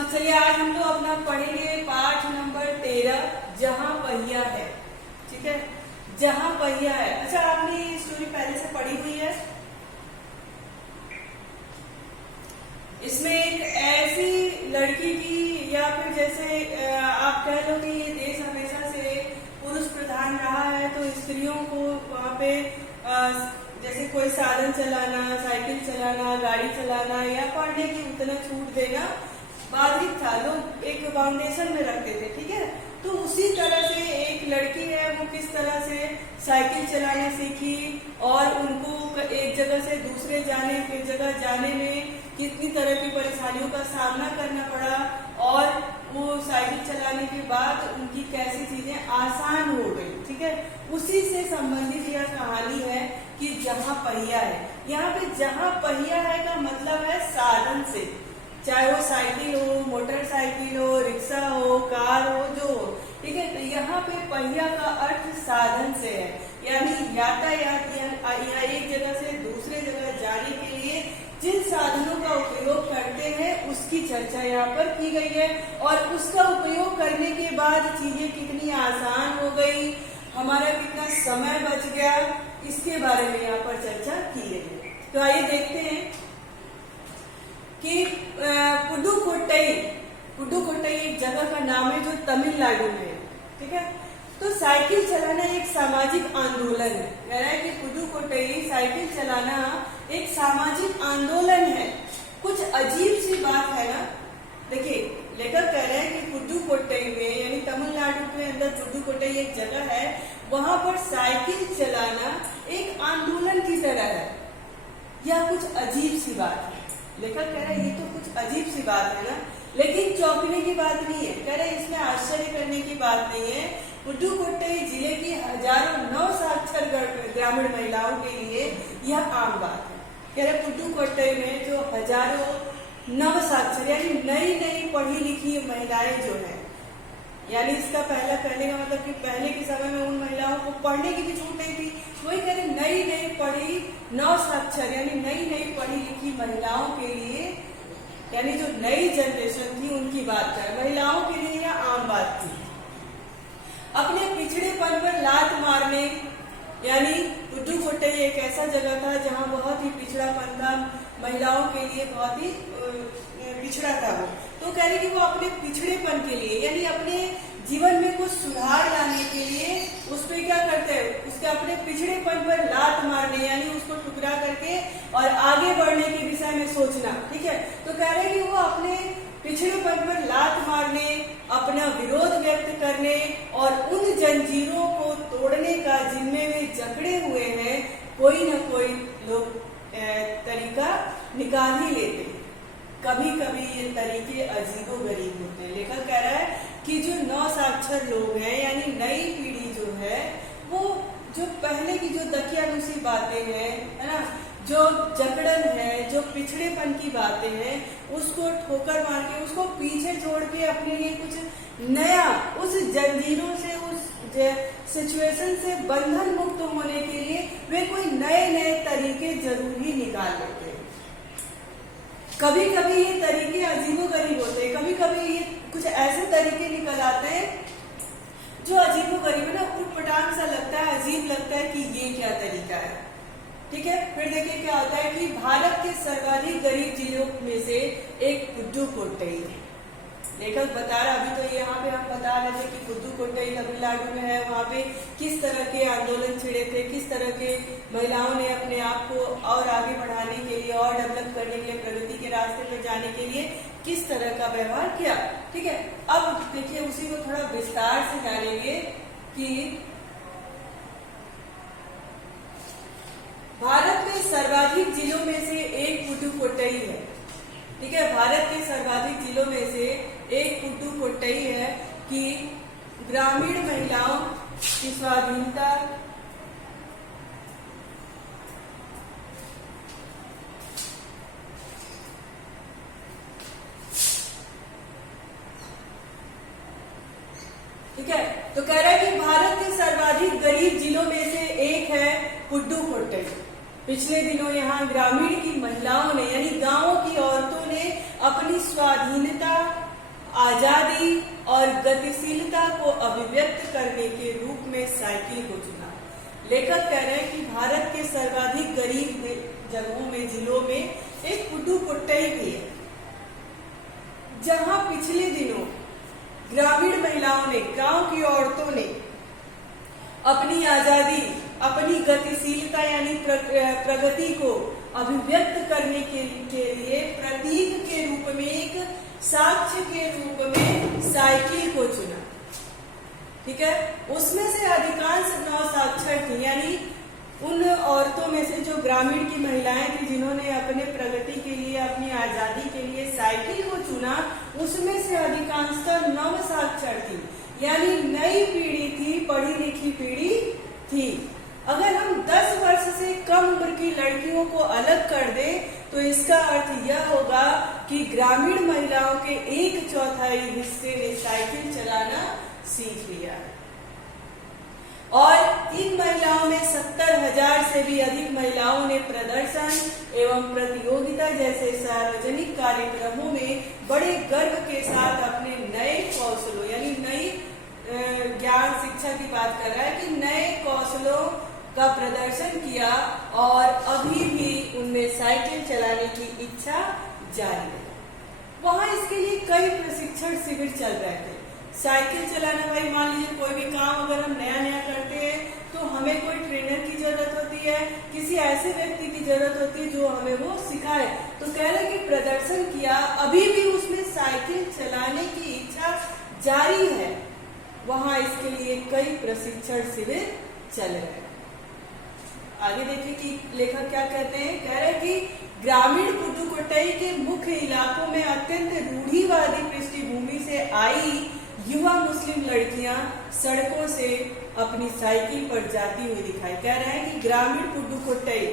तो चलिए आज हम लोग अपना पढ़ेंगे पाठ नंबर 13 जहां पहिया है। ठीक है, जहां पहिया है। अच्छा, आपने ये स्टोरी पहले से पढ़ी हुई है। इसमें एक ऐसी लड़की की, या फिर जैसे आप कह लो कि ये देश हमेशा से पुरुष प्रधान रहा है, तो स्त्रियों को वहाँ पे जैसे कोई साधन चलाना, साइकिल चलाना, गाड़ी चलाना या पढ़ने की उतना छूट देना बाधित था। लोग एक फाउंडेशन में रखते थे। ठीक है, तो उसी तरह से एक लड़की है, वो किस तरह से साइकिल चलाना सीखी और उनको एक जगह से दूसरे जगह जाने में कितनी तरह की परेशानियों का सामना करना पड़ा, और वो साइकिल चलाने के बाद उनकी कैसी चीजें आसान हो गई। ठीक है, उसी से संबंधित यह कहानी है कि जहां पहिया है। यहाँ पे जहां पहिया है का मतलब है साधन से, चाहे वो साइकिल हो, मोटरसाइकिल हो, रिक्शा हो, कार हो, जो हो। ठीक है, तो यहाँ पे पहिया का अर्थ साधन से है, यानी यातायात या एक जगह से दूसरे जगह जाने के लिए जिन साधनों का उपयोग करते हैं उसकी चर्चा यहाँ पर की गई है, और उसका उपयोग करने के बाद चीजें कितनी आसान हो गई, हमारा कितना समय बच गया, इसके बारे में यहाँ पर चर्चा की गई है। तो आइए देखते हैं कि पुडुकोट्टई एक जगह का नाम है जो तमिलनाडु में है। ठीक है, तो साइकिल चलाना एक सामाजिक आंदोलन है। कह रहा है कि पुडुकोट्टई साइकिल चलाना एक सामाजिक आंदोलन है। कुछ अजीब सी बात है ना। देखिए, लेखक कह रहे हैं कि पुडुकोट्टई में, यानी तमिलनाडु के अंदर पुडुकोट्टई एक जगह है, वहां पर साइकिल चलाना एक आंदोलन की तरह है। यह कुछ अजीब सी बात है। लेखक कह रहे हैं ये तो कुछ अजीब सी बात है ना, लेकिन चौंकने की बात नहीं है। कह रहे इसमें आश्चर्य करने की बात नहीं है। पुडुकोट्टई जिले की हजारों नवसाक्षर ग्रामीण महिलाओं के लिए यह आम बात है। कह रहे पुडुकोट्टई में जो हजारों नवसाक्षर यानी नई नई पढ़ी लिखी महिलाएं जो है, यानी इसका पहला कहने का मतलब कि पहले के समय में उन महिलाओं को पढ़ने की भी छूट नहीं थी। वही कह रहे नई नई पढ़ी नवसाक्षर यानी नई नई पढ़ी लिखी महिलाओं के लिए, यानी जो नई जनरेशन थी उनकी बात करें, महिलाओं के लिए यह आम बात थी। अपने पिछड़ेपन पर लात मारने, यानी पुडुकोट्टई एक ऐसा जगह था जहां बहुत ही पिछड़ापन था, महिलाओं के लिए बहुत ही पिछड़ा था वो। तो कह रहे कि वो अपने पिछड़ेपन के लिए, यानी अपने जीवन में कुछ सुधार लाने के लिए उस पर क्या करते हैं, उसके अपने पिछड़ेपन पर लात मारने, यानी उसको टुकड़ा करके और आगे बढ़ने के विषय में सोचना। ठीक है, तो कह रहे कि वो अपने पिछड़ेपन पर लात मारने, अपना विरोध व्यक्त करने और उन जंजीरों को तोड़ने का जिनमें वे जकड़े हुए हैं, कोई न कोई लोग तरीका निकाल ही लेते हैं। कभी कभी ये तरीके अजीबोगरीब होते हैं। लेखक कह रहा है कि जो नवसाक्षर लोग हैं, यानी नई पीढ़ी जो है, वो जो पहले की जो दकियानुसी बातें हैं, है ना, जो जकड़न है, जो पिछड़ेपन की बातें हैं, उसको ठोकर मार के, उसको पीछे छोड़ के अपने लिए कुछ नया, उस जंजीरों से, उस सिचुएशन से बंधन मुक्त होने के लिए वे कोई नए नए तरीके जरूर ही निकाल लेते हैं। कभी कभी ये तरीके अजीबोगरीब होते हैं, कभी कभी ये कुछ ऐसे तरीके निकल आते हैं जो अजीबोगरीब है ना, उटपटांग सा लगता है, अजीब लगता है कि ये क्या तरीका है। ठीक है, फिर देखिए क्या होता है कि भारत के सर्वाधिक गरीब जिलों में से एक पुडुकोट्टई है। लेखक बता रहा, अभी तो यहाँ पे हम बता रहे थे कि पुडुकोट्टई तमिलनाडु में है, वहाँ पे किस तरह के आंदोलन छिड़े थे, किस तरह के महिलाओं ने अपने आप को और आगे बढ़ाने के लिए और डेवलप करने के लिए, प्रगति के रास्ते पर जाने के लिए किस तरह का व्यवहार किया। ठीक है, अब देखिए उसी को थोड़ा विस्तार से जानेंगे कि भारत के सर्वाधिक जिलों में से एक पुडुकोट्टई है। ठीक है, भारत के सर्वाधिक जिलों में से एक पुडुकोट्टई है कि ग्रामीण महिलाओं की स्वाधीनता, ठीक है, तो कह रहा है कि भारत के सर्वाधिक गरीब जिलों में से एक है पुडुकोट्टई। पिछले दिनों यहाँ ग्रामीण की महिलाओं ने, यानी गांवों की औरतों ने अपनी स्वाधीनता आजादी और गतिशीलता को अभिव्यक्त करने के रूप में साइकिल को चुना। लेखक कह रहे हैं कि भारत के सर्वाधिक गरीब जगहों में, जिलों में एक पुदुकोट्टई भी है, जहां पिछले दिनों ग्रामीण महिलाओं ने, गांव की औरतों ने अपनी आजादी, अपनी गतिशीलता यानी प्रगति को अभिव्यक्त करने के लिए प्रतीक के रूप में, एक साक्ष्य के रूप में साइकिल को चुना। ठीक है, उसमें से अधिकांश नवसाक्षर थी, यानी उन औरतों में से जो ग्रामीण की महिलाएं थी जिन्होंने अपने प्रगति के लिए, अपनी आजादी के लिए साइकिल को चुना, उसमें से अधिकांशता नवसाक्षर थी, यानी नई पीढ़ी थी, पढ़ी लिखी पीढ़ी थी। अगर हम 10 वर्ष से कम उम्र की लड़कियों को अलग कर दें तो इसका अर्थ यह होगा कि ग्रामीण महिलाओं के 1/4 हिस्से ने साइकिल चलाना सीख लिया और इन महिलाओं में 70,000 से भी अधिक महिलाओं ने प्रदर्शन एवं प्रतियोगिता जैसे सार्वजनिक कार्यक्रमों में बड़े गर्व के साथ अपने नए कौशलों, यानी नई ज्ञान शिक्षा की बात कर रहा है कि नए कौशलों का प्रदर्शन किया और अभी भी उनमें साइकिल चलाने की इच्छा जारी है। वहां इसके लिए कई प्रशिक्षण शिविर चल रहे थे। साइकिल चलाना, भाई मान लीजिए कोई भी काम अगर हम नया नया करते हैं तो हमें कोई ट्रेनर की जरूरत होती है, किसी ऐसे व्यक्ति की जरूरत होती है जो हमें वो सिखाए। तो कह रहे कि प्रदर्शन किया, अभी भी उसमें साइकिल चलाने की इच्छा जारी है। वहां इसके लिए कई प्रशिक्षण शिविर चल रहे हैं। आगे देखिए कि लेखक क्या कहते हैं। कह रहे हैं कि ग्रामीण पुदुकोट्टई के मुख्य इलाकों में अत्यंत रूढ़िवादी पृष्ठभूमि से आई युवा मुस्लिम लड़कियां सड़कों से अपनी साइकिल पर जाती हुई दिखाई। कह रहे हैं कि ग्रामीण पुदुकोट्टई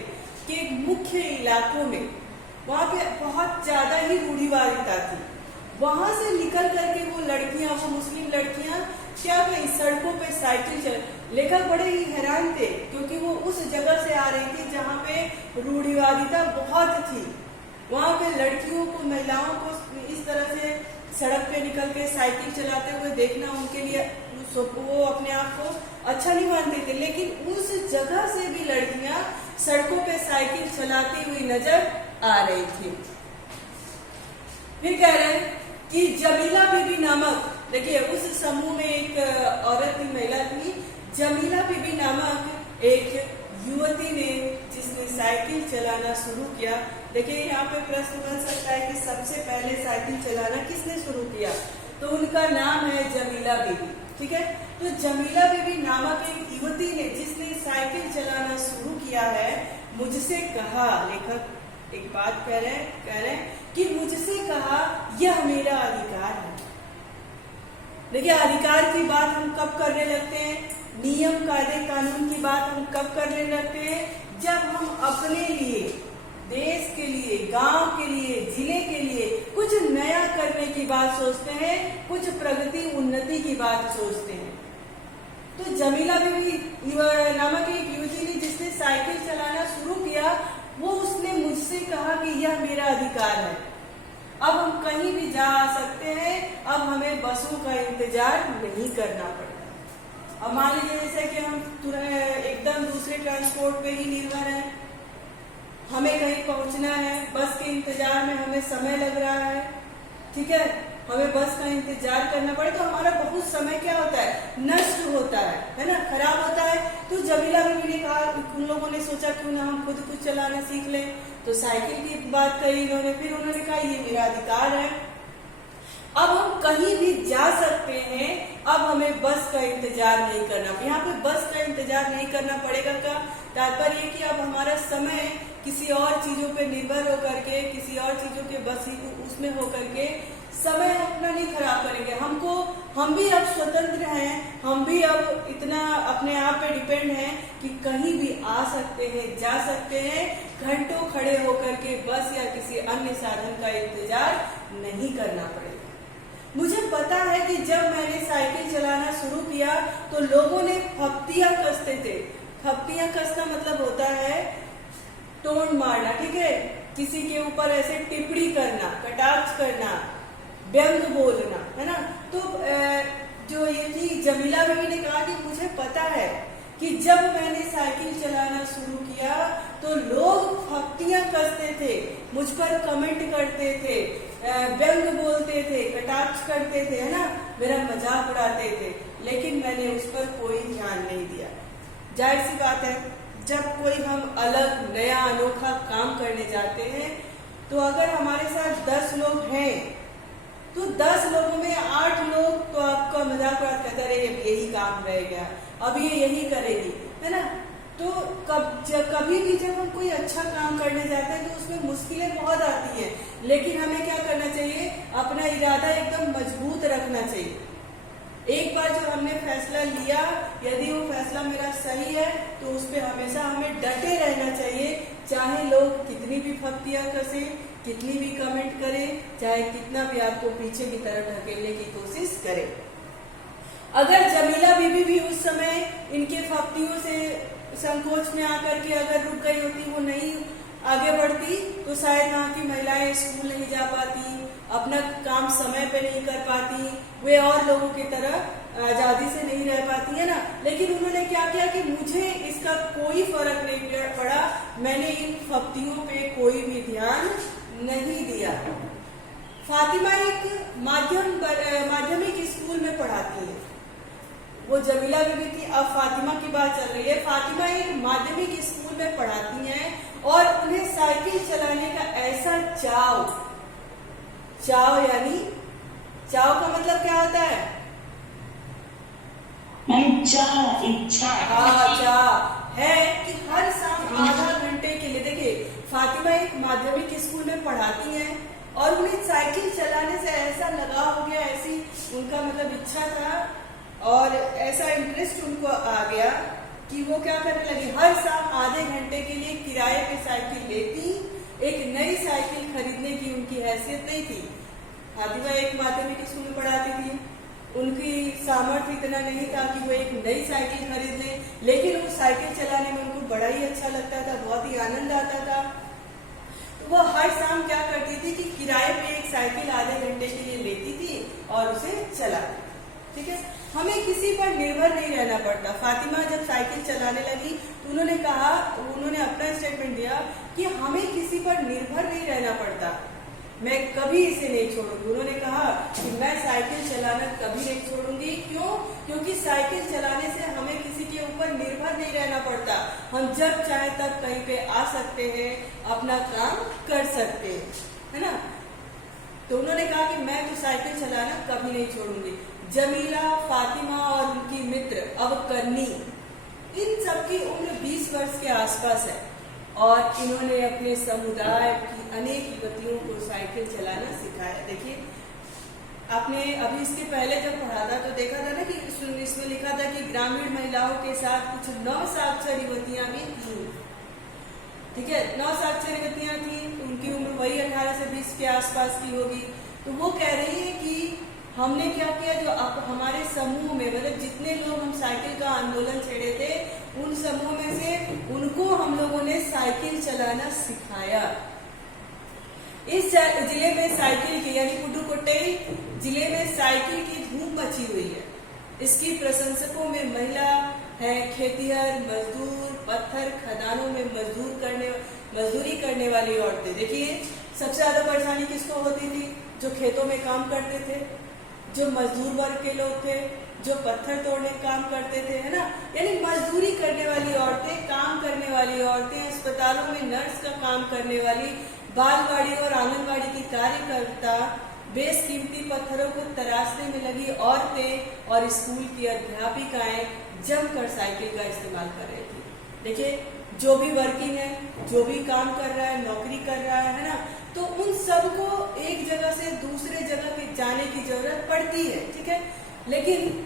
के मुख्य इलाकों में वहां पे बहुत ज्यादा ही रूढ़िवादिता थी। वहां से निकल करके वो लड़कियां, वो मुस्लिम लड़कियां क्या गई, सड़कों पे साइकिल चल। लेखक बड़े ही हैरान थे क्योंकि वो उस जगह से आ रही थी जहाँ पे रूढ़िवादिता बहुत थी। वहां पे लड़कियों को, महिलाओं को इस तरह से सड़क पे निकल के साइकिल चलाते हुए देखना उनके लिए, वो अपने आप को अच्छा नहीं मानते थे। लेकिन उस जगह से भी लड़कियां सड़कों पे साइकिल चलाती हुई नजर आ रही थी। फिर कह रहे हैं कि जमीला बीबी नामक, देखिए उस समूह में एक औरत थी, महिला थी, जमीला बीबी नामक एक युवती ने जिसने साइकिल चलाना शुरू किया। देखिए यहाँ पे प्रश्न बन सकता है कि सबसे पहले साइकिल चलाना किसने शुरू किया, तो उनका नाम है जमीला बीबी। ठीक है, तो जमीला बीबी नामक एक युवती ने जिसने साइकिल चलाना शुरू किया है, मुझसे कहा, लेखक एक बात कह रहे हैं कि मुझसे कहा यह मेरा अधिकार है। देखिए अधिकार की बात हम कब करने लगते हैं, नियम कायदे कानून की बात हम कब करने लगते हैं, जब हम अपने लिए, देश के लिए, गांव के लिए, जिले के लिए कुछ नया करने की बात सोचते हैं, कुछ प्रगति उन्नति की बात सोचते हैं। तो जमीला बीबी नामक एक युवती ने जिसने साइकिल चलाना शुरू किया, वो उसने मुझसे कहा कि यह मेरा अधिकार है, अब हम कहीं भी जा सकते हैं, अब हमें बसों का इंतजार नहीं करना पड़ता। अब मान लीजिए जैसे कि हम एकदम दूसरे ट्रांसपोर्ट पे ही निर्भर हैं, हमें कहीं पहुंचना है, बस के इंतजार में हमें समय लग रहा है, ठीक है, हमें बस का इंतजार करना पड़े तो हमारा बहुत समय क्या होता है, नष्ट होता है ना, खराब होता है। तो जमीला बीबी ने कहा, उन लोगों ने सोचा क्यों ना हम खुद कुछ चलाना सीख लें, तो साइकिल की बात कही इन्होंने। फिर उन्होंने कहा ये मेरा अधिकार है, अब हम कहीं भी जा सकते हैं, अब हमें बस का इंतजार नहीं करना। यहाँ पे बस का इंतजार नहीं करना पड़ेगा का तात्पर्य कि अब हमारा समय किसी और चीजों पे निर्भर होकर के, किसी और चीजों के बस उसमें होकर के समय अपना नहीं खराब करेंगे। हम भी अब स्वतंत्र हैं, हम भी अब इतना अपने आप पे डिपेंड हैं कि कहीं भी आ सकते हैं, जा सकते हैं, घंटों खड़े होकर के बस या किसी अन्य साधन का इंतजार नहीं करना पड़ेगा। मुझे पता है कि जब मैंने साइकिल चलाना शुरू किया तो लोगों ने फप्तियां कसते थे। फप्तियां कसना मतलब होता है टोन मारना, ठीक है, किसी के ऊपर ऐसे टिप्पणी करना, कटाक्ष करना, व्यंग बोलना, है ना। तो जो ये थी जमीला बीवी ने कहा कि मुझे पता है कि जब मैंने साइकिल चलाना शुरू किया तो लोग फप्तियां कसते थे, मुझ पर कमेंट करते थे, व्यंग बोलते थे, कटाक्ष करते थे, है ना, मेरा मजाक उड़ाते थे, लेकिन मैंने उस पर कोई ध्यान नहीं दिया। जाहिर सी बात है, जब कोई हम अलग नया अनोखा काम करने जाते हैं तो अगर हमारे साथ 10 लोग हैं तो 10 लोगों में 8 लोग तो आपका मजाक उड़ाते कहते रहे यही काम रह गया, अब ये यही करेगी, है ना। तो कभी भी जब हम कोई अच्छा काम करने जाते हैं तो उसमें मुश्किलें बहुत आती हैं, लेकिन हमें क्या करना चाहिए, अपना इरादा एकदम मजबूत रखना चाहिए। एक बार जो हमने फैसला लिया, यदि वो फैसला मेरा सही है तो उस पर हमेशा हमें डटे रहना चाहिए, चाहे लोग कितनी भी फप्तियां कसें, कितनी भी कमेंट करें, चाहे कितना भी आपको पीछे की तरफ ढकेलने की कोशिश करें। अगर जमीला बीबी भी उस समय इनके फप्तियों से संकोच में आकर के अगर रुक गई होती, वो नहीं आगे बढ़ती, तो शायद वहाँ की महिलाएं स्कूल नहीं जा पाती, अपना काम समय पे नहीं कर पाती, वे और लोगों की तरह आजादी से नहीं रह पाती, है ना। लेकिन उन्होंने क्या किया कि मुझे इसका कोई फर्क नहीं पड़ा, मैंने इन फप्तियों पे कोई भी ध्यान नहीं दिया। फातिमा एक माध्यमिक स्कूल में पढ़ाती है, वो जमीला बीबी थी, अब फातिमा की बात चल रही है। फातिमा एक माध्यमिक स्कूल में पढ़ाती हैं और उन्हें साइकिल चलाने का ऐसा चाव यानी चाव का मतलब क्या होता है, इच्छा है कि हर शाम आधा घंटे के लिए, देखिए फातिमा एक माध्यमिक स्कूल में पढ़ाती हैं और उन्हें साइकिल चलाने से ऐसा लगाव हो गया, ऐसी उनका मतलब इच्छा था और ऐसा इंटरेस्ट उनको आ गया कि वो क्या करने लगी, हर शाम आधे घंटे के लिए किराए पे साइकिल लेती। एक नई साइकिल खरीदने की उनकी हैसियत नहीं थी। फातिमा एक माध्यमिक स्कूल में पढ़ाती थी, उनकी सामर्थ्य इतना नहीं था कि वो एक नई साइकिल खरीद लें, लेकिन वो साइकिल चलाने में उनको बड़ा ही अच्छा लगता था, बहुत ही आनंद आता था। तो वो हर शाम क्या करती थी कि किराए पे एक साइकिल आधे घंटे के लिए लेती थी और उसे चलाती। ठीक है, हमें किसी पर निर्भर नहीं रहना पड़ता। फातिमा जब साइकिल चलाने लगी तो उन्होंने अपना स्टेटमेंट दिया कि हमें किसी पर निर्भर नहीं रहना पड़ता, मैं कभी इसे नहीं छोड़ूंगी। उन्होंने कहा कि मैं साइकिल चलाना कभी नहीं छोड़ूंगी। क्यों? क्योंकि साइकिल चलाने से हमें किसी के ऊपर निर्भर नहीं रहना पड़ता, हम जब चाहे तब कहीं पे आ सकते हैं, अपना काम कर सकते हैं, है ना। तो उन्होंने कहा कि मैं तो साइकिल चलाना कभी नहीं छोड़ूंगी। जमीला, फातिमा और उनकी मित्र अवकरनी, इन सबकी उम्र 20 वर्ष के आसपास है और इन्होंने अपने समुदाय की अनेक युवतियों को साइकिल चलाना सिखाया। देखिए, आपने अभी इसके पहले जब पढ़ा था तो देखा था ना कि इसमें लिखा था कि ग्रामीण महिलाओं के साथ कुछ 9 साक्षर युवतियां भी थी। ठीक है, 9 साक्षर युवतियां थी, उनकी उम्र वही 18 से 20 के आसपास की होगी। तो वो कह रही है कि हमने क्या किया, जो अब हमारे समूह में मतलब जितने लोग हम साइकिल का आंदोलन छेड़े थे, उन समूह में से उनको हम लोगों ने साइकिल चलाना सिखाया। इस जिले में साइकिल की यानी पुडुकोट्टई जिले में साइकिल की धूम मची हुई है। इसकी प्रशंसकों में महिला है, खेतिहर, मजदूर, पत्थर खदानों में मजदूरी करने वाली औरतें। देखिए, सबसे ज्यादा परेशानी किसको होती थी? जो खेतों में काम करते थे, जो मजदूर वर्ग के लोग थे, जो पत्थर तोड़ने काम करते थे, है ना। यानी मजदूरी करने वाली औरतें, काम करने वाली औरतें, अस्पतालों में नर्स का काम करने वाली, बालवाड़ी और आंगनवाड़ी की कार्यकर्ता, बेशकीमती पत्थरों को तराशने में लगी औरतें और स्कूल की अध्यापिकाएं जमकर साइकिल का इस्तेमाल कर रही थी। देखिए, जो भी वर्किंग है, जो भी काम कर रहा है, नौकरी कर रहा है ना, तो उन सबको एक जगह से दूसरे जगह पे जाने की जरूरत पड़ती है। ठीक है, लेकिन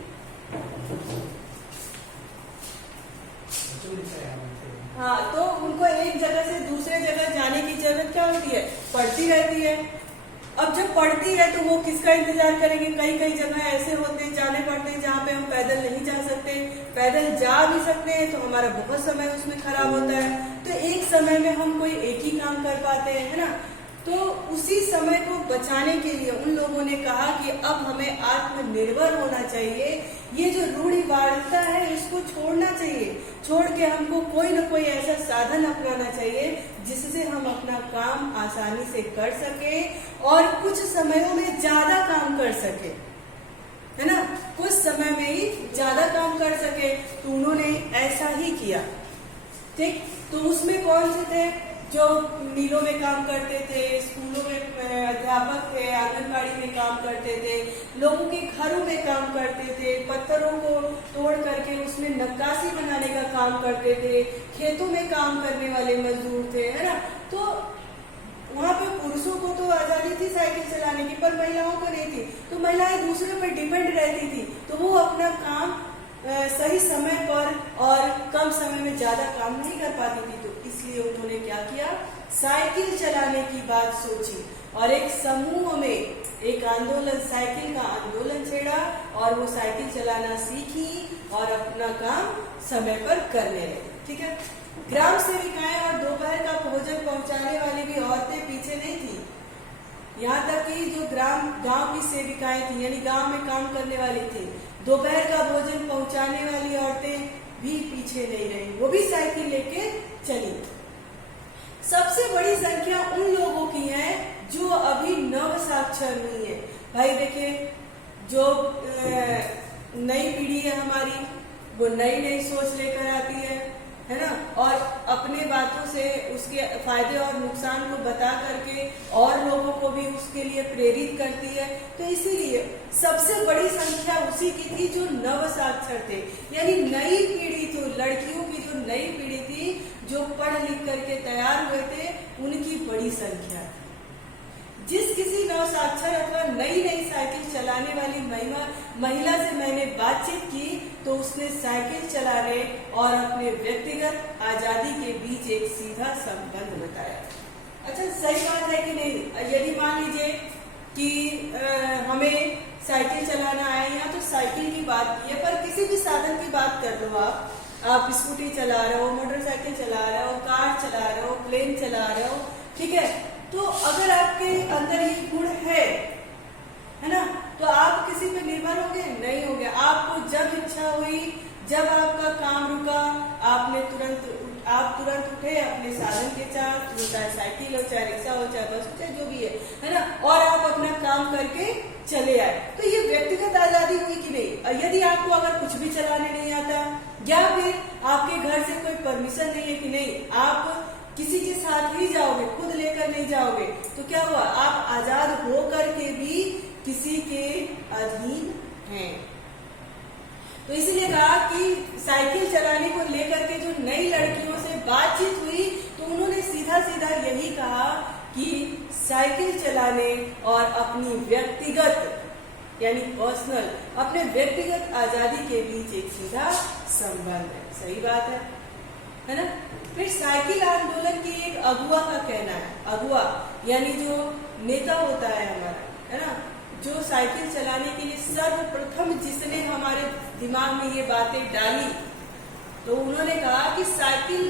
हाँ, तो उनको एक जगह से दूसरे जगह जाने की जरूरत क्या होती है? पड़ती रहती है। अब जब पड़ती है तो वो किसका इंतजार करेंगे? कई कई जगह ऐसे होते हैं, जाने पड़ते हैं जहाँ पे हम पैदल नहीं जा सकते, पैदल जा भी सकते हैं तो हमारा बहुत समय उसमें खराब होता है। तो एक समय में हम कोई एक ही काम कर पाते हैं, है ना। तो उसी समय को बचाने के लिए उन लोगों ने कहा कि अब हमें आत्मनिर्भर होना चाहिए, ये जो रूढ़िवादिता है इसको छोड़ना चाहिए, छोड़ के हमको कोई ना कोई ऐसा साधन अपनाना चाहिए जिससे हम अपना काम आसानी से कर सके और कुछ समयों में ज्यादा काम कर सके, है ना, कुछ समय में ही ज्यादा काम कर सके। तो उन्होंने ऐसा ही किया। ठीक, तो उसमें कौन से थे? जो मिलों में काम करते थे, स्कूलों में अध्यापक थे, आंगनबाड़ी में काम करते थे, लोगों के घरों में काम करते थे, पत्थरों को तोड़ करके उसमें नक्काशी बनाने का काम करते थे, खेतों में काम करने वाले मजदूर थे, है ना। तो वहाँ पे पुरुषों को तो आजादी थी साइकिल चलाने की, पर महिलाओं को नहीं थी। तो महिलाएं दूसरे पर डिपेंड रहती थी, तो वो अपना काम सही समय पर और कम समय में ज्यादा काम नहीं कर पाती थी। तो इसलिए उन्होंने क्या किया, साइकिल चलाने की बात सोची और एक समूह में एक आंदोलन, साइकिल का आंदोलन छेड़ा और वो साइकिल चलाना सीखी और अपना काम समय पर करने लगी। ठीक है, ग्राम सेविकाएं और दोपहर का भोजन पहुंचाने वाली भी औरतें पीछे नहीं थी। यहाँ तक कि जो गांव की सेविकाएं थी, यानी गांव में काम करने वाली थी, दोपहर का भोजन पहुंचाने वाली औरतें भी पीछे नहीं रही, वो भी साइकिल लेके चली। सबसे बड़ी संख्या उन लोगों की है जो अभी नव साक्षर हुई है। भाई देखिए, जो नई पीढ़ी है हमारी, वो नई नई सोच लेकर आती है ना, और अपने बातों से उसके फायदे और नुकसान को बता करके और लोगों को भी उसके लिए प्रेरित करती है। तो इसीलिए सबसे बड़ी संख्या उसी की थी जो नव साक्षर थे, यानी नई पीढ़ी थी, लड़कियों की जो नई पीढ़ी थी, जो पढ़ लिख करके तैयार हुए थे, उनकी बड़ी संख्या थी। जिस किसी नव साक्षर अथवा नई नई साइकिल चलाने वाली महिला से मैंने बातचीत की तो उसने साइकिल चलाने और अपने व्यक्तिगत आजादी के बीच एक सीधा संबंध बताया। अच्छा, सही बात है कि नहीं? यदि मान लीजिए कि हमें साइकिल चलाना आए, यहाँ तो साइकिल की बात की है, पर किसी भी साधन की बात कर लो, आप स्कूटी चला रहे हो, मोटरसाइकिल चला रहे हो, कार चला रहे हो, प्लेन चला रहे हो, ठीक है। तो अगर आपके अंदर ये गुण है ना, तो आप किसी पे निर्भर होंगे? नहीं होंगे। आपको जब इच्छा हुई, जब आपका काम रुका, आप तुरंत उठे अपने साधन के साथ, चाहे साइकिल हो, चाहे रिक्शा हो, चाहे बस हो, चाहे जो भी है ना, और आप अपना काम करके चले आए। तो ये व्यक्तिगत आजादी हुई कि नहीं? यदि आपको अगर कुछ भी चलाने नहीं आता या फिर आपके घर से कोई परमिशन नहीं है कि नहीं, आप किसी के साथ ही जाओगे, खुद लेकर नहीं जाओगे, तो क्या हुआ? आप आजाद हो करके भी किसी के अधीन हैं। तो इसीलिए कहा कि साइकिल चलाने को लेकर के जो नई लड़कियों से बातचीत हुई तो उन्होंने सीधा सीधा यही कहा कि साइकिल चलाने और अपनी व्यक्तिगत यानी पर्सनल, अपने व्यक्तिगत आजादी के बीच एक सीधा संबंध है। सही बात है ना। फिर साइकिल आंदोलन की एक अगुआ का कहना है, अगुआ यानी जो नेता होता है हमारा, है ना, जो साइकिल चलाने के लिए सर्वप्रथम जिसने हमारे दिमाग में ये बातें डाली, तो उन्होंने कहा कि साइकिल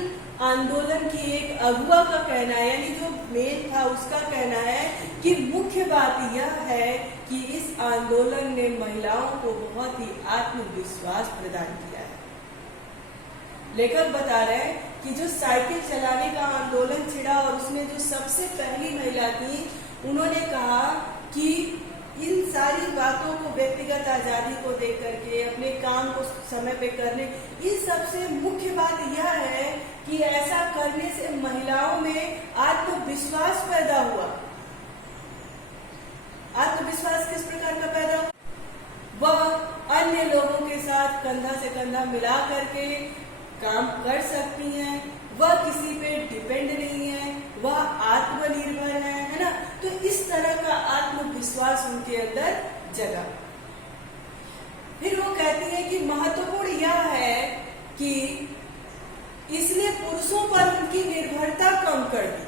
आंदोलन की एक अगुआ का कहना है, यानी जो मेन था उसका कहना है कि मुख्य बात यह है कि इस आंदोलन ने महिलाओं को बहुत ही आत्मविश्वास प्रदान किया है। लेखक बता रहे हैं कि जो साइकिल चलाने का आंदोलन छिड़ा और उसमें जो सबसे पहली महिला थी, उन्होंने कहा कि इन सारी बातों को, व्यक्तिगत आजादी को देख करके अपने काम को समय पे करने, इन सबसे मुख्य बात यह है कि ऐसा करने से महिलाओं में आत्मविश्वास पैदा हुआ। आत्मविश्वास किस प्रकार का पैदा हुआ? वह अन्य लोगों के साथ कंधा से कंधा मिला करके काम कर सकती हैं, वह किसी पे डिपेंड नहीं है, वह आत्मनिर्भर है ना। तो इस तरह का आत्मविश्वास उनके अंदर जगा। फिर वो कहती है कि महत्वपूर्ण यह है कि इसने पुरुषों पर उनकी निर्भरता कम कर दी।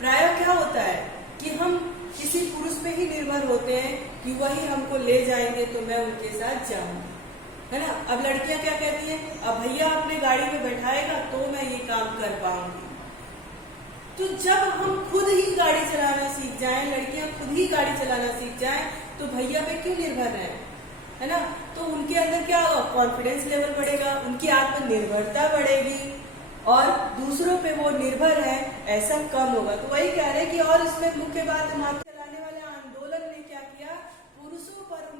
प्रायः क्या होता है कि हम किसी पुरुष पे ही निर्भर होते हैं कि वही हमको ले जाएंगे तो मैं उनके साथ जाऊंगी, है ना। अब लड़कियां क्या कहती हैं, अब भैया अपने गाड़ी में बैठाएगा तो मैं ये काम कर पाऊंगी। तो जब हम खुद ही गाड़ी चलाना सीख जाएं, लड़कियां खुद ही गाड़ी चलाना सीख जाएं, तो भैया पे क्यों निर्भर रहें, है ना। तो उनके अंदर क्या होगा, कॉन्फिडेंस लेवल बढ़ेगा, उनकी आत्मनिर्भरता बढ़ेगी और दूसरों पे वो निर्भर है ऐसा कम होगा। तो वही कह रहे हैं कि और इसमें मुख्य बात, माथे चलाने वाले आंदोलन ने क्या किया, पुरुषों पर